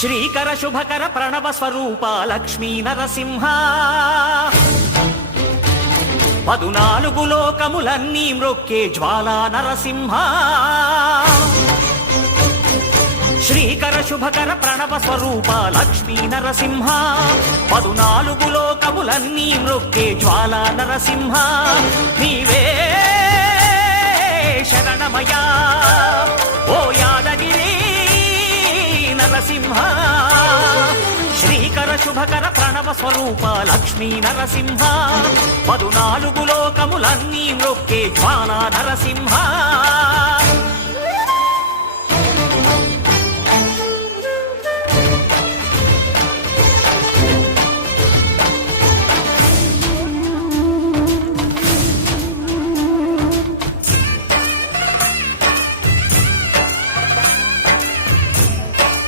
శ్రీకర శుభకర ప్రణవ స్వరూప లక్ష్మీ నరసింహ 14 లోకములన్నీ మ్రొక్కే జ్వాలా నరసింహ శ్రీకర శుభకర ప్రణవ స్వరూప లక్ష్మీ నరసింహ 14 లోకములన్నీ మ్రొక్కే జ్వాలా నరసింహ నీవే శరణమయా ఓ యాదగిరి నరసింహ శ్రీకర శుభకర ప్రణవ స్వరూప లక్ష్మీ నరసింహ 14 లోకములన్నీ మ్రొక్కే జ్వాలా నరసింహ